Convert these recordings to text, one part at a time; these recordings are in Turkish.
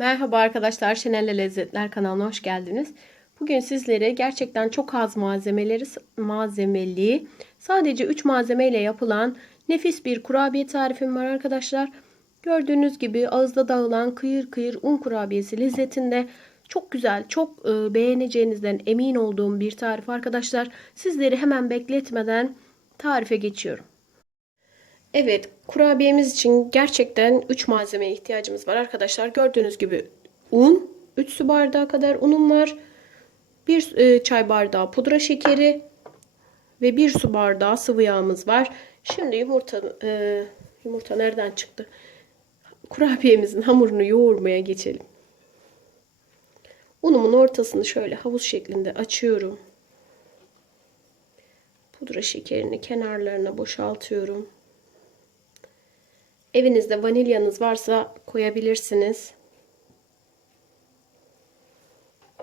Merhaba arkadaşlar, Şenelle Lezzetler kanalına hoş geldiniz. Bugün sizlere gerçekten çok az malzemeleri malzemeli, sadece 3 malzemeyle yapılan nefis bir kurabiye tarifim var arkadaşlar. Gördüğünüz gibi ağızda dağılan kıyır kıyır un kurabiyesi lezzetinde çok güzel, çok e, beğeneceğinizden emin olduğum bir tarif arkadaşlar. Sizleri hemen bekletmeden tarife geçiyorum. Evet, kurabiyemiz için gerçekten 3 malzemeye ihtiyacımız var arkadaşlar. Gördüğünüz gibi un, 3 su bardağı kadar unum var. 1 çay bardağı pudra şekeri ve 1 su bardağı sıvı yağımız var. Şimdi yumurta e, yumurta nereden çıktı? Kurabiyemizin hamurunu yoğurmaya geçelim. Unumun ortasını şöyle havuz şeklinde açıyorum. Pudra şekerini kenarlarına boşaltıyorum. Evinizde vanilyanız varsa koyabilirsiniz.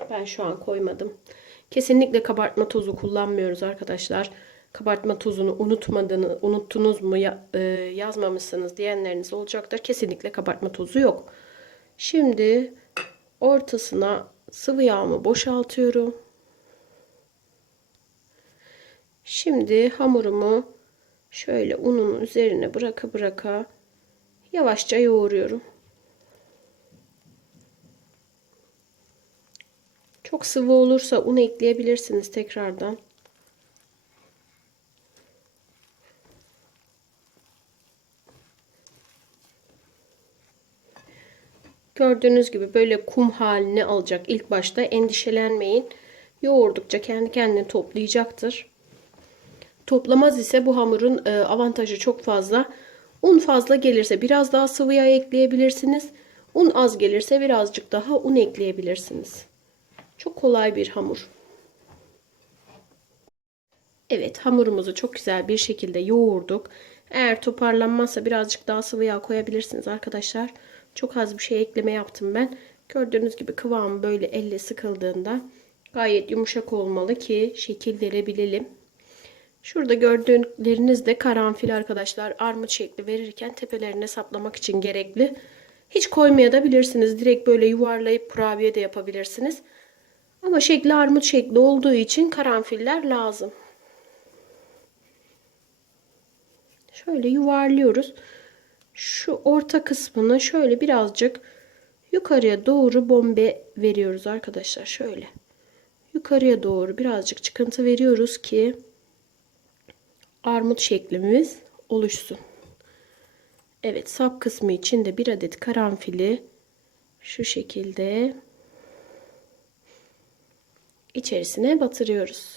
Ben şu an koymadım. Kesinlikle kabartma tozu kullanmıyoruz arkadaşlar. Kabartma tozunu unutmadığını, unuttunuz mu ya, e, yazmamışsınız diyenleriniz olacaktır. Kesinlikle kabartma tozu yok. Şimdi ortasına sıvı yağımı boşaltıyorum. Şimdi hamurumu şöyle unun üzerine bıraka bıraka yavaşça yoğuruyorum. Çok sıvı olursa un ekleyebilirsiniz tekrardan. Gördüğünüz gibi böyle kum halini alacak. İlk başta endişelenmeyin. Yoğurdukça kendi kendine toplayacaktır. Toplamaz ise bu hamurun e, avantajı çok fazla. Un fazla gelirse biraz daha sıvı yağ ekleyebilirsiniz. Un az gelirse birazcık daha un ekleyebilirsiniz. Çok kolay bir hamur. Evet hamurumuzu çok güzel bir şekilde yoğurduk. Eğer toparlanmazsa birazcık daha sıvı yağ koyabilirsiniz arkadaşlar. Çok az bir şey ekleme yaptım ben. Gördüğünüz gibi kıvamı böyle elle sıkıldığında gayet yumuşak olmalı ki şekil verebilelim. Şurada gördükleriniz de karanfil arkadaşlar. Armut şekli verirken tepelerine saplamak için gerekli. Hiç koymaya da bilirsiniz. Direkt böyle yuvarlayıp kurabiye de yapabilirsiniz. Ama şekli armut şekli olduğu için karanfiller lazım. Şöyle yuvarlıyoruz. Şu orta kısmını şöyle birazcık yukarıya doğru bombe veriyoruz arkadaşlar. Şöyle. Yukarıya doğru birazcık çıkıntı veriyoruz ki armut şeklimiz oluşsun. Evet sap kısmı için de bir adet karanfili şu şekilde içerisine batırıyoruz.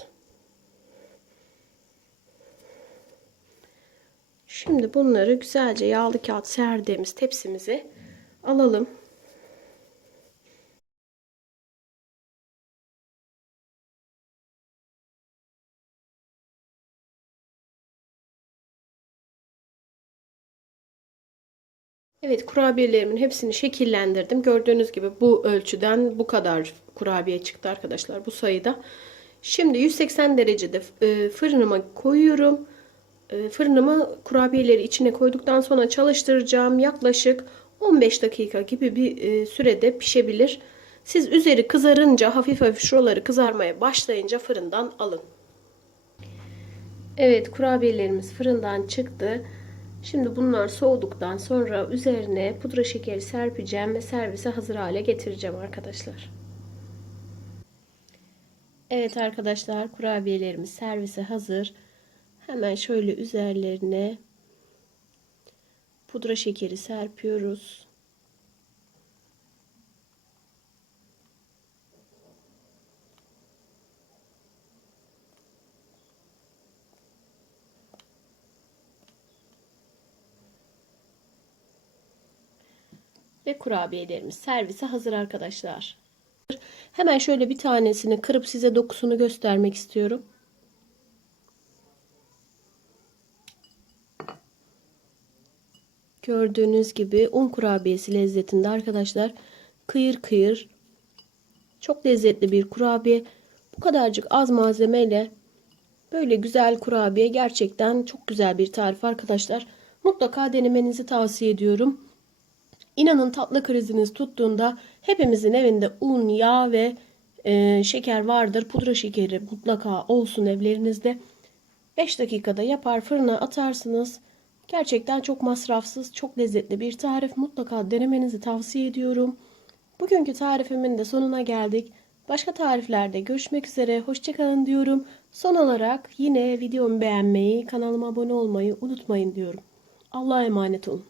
Şimdi bunları güzelce yağlı kağıt serdiğimiz tepsimize alalım. Evet kurabiyelerimin hepsini şekillendirdim. Gördüğünüz gibi bu ölçüden bu kadar kurabiye çıktı arkadaşlar bu sayıda. Şimdi 180 derecede e, fırınıma koyuyorum. E, fırınımı kurabiyeleri içine koyduktan sonra çalıştıracağım. Yaklaşık 15 dakika gibi bir e, sürede pişebilir. Siz üzeri kızarınca hafif hafif şuraları kızarmaya başlayınca fırından alın. Evet kurabiyelerimiz fırından çıktı. Şimdi bunlar soğuduktan sonra üzerine pudra şekeri serpeceğim ve servise hazır hale getireceğim arkadaşlar. Evet arkadaşlar kurabiyelerimiz servise hazır. Hemen şöyle üzerlerine pudra şekeri serpiyoruz. Ve kurabiyelerimiz servise hazır arkadaşlar. Hemen şöyle bir tanesini kırıp size dokusunu göstermek istiyorum. Gördüğünüz gibi un kurabiyesi lezzetinde arkadaşlar. Kıyır kıyır. Çok lezzetli bir kurabiye. Bu kadarcık az malzemeyle böyle güzel kurabiye gerçekten çok güzel bir tarif arkadaşlar. Mutlaka denemenizi tavsiye ediyorum. İnanın tatlı kriziniz tuttuğunda hepimizin evinde un, yağ ve e, şeker vardır. Pudra şekeri mutlaka olsun evlerinizde. 5 dakikada yapar fırına atarsınız. Gerçekten çok masrafsız, çok lezzetli bir tarif. Mutlaka denemenizi tavsiye ediyorum. Bugünkü tarifimin de sonuna geldik. Başka tariflerde görüşmek üzere. Hoşçakalın diyorum. Son olarak yine videomu beğenmeyi, kanalıma abone olmayı unutmayın diyorum. Allah'a emanet olun.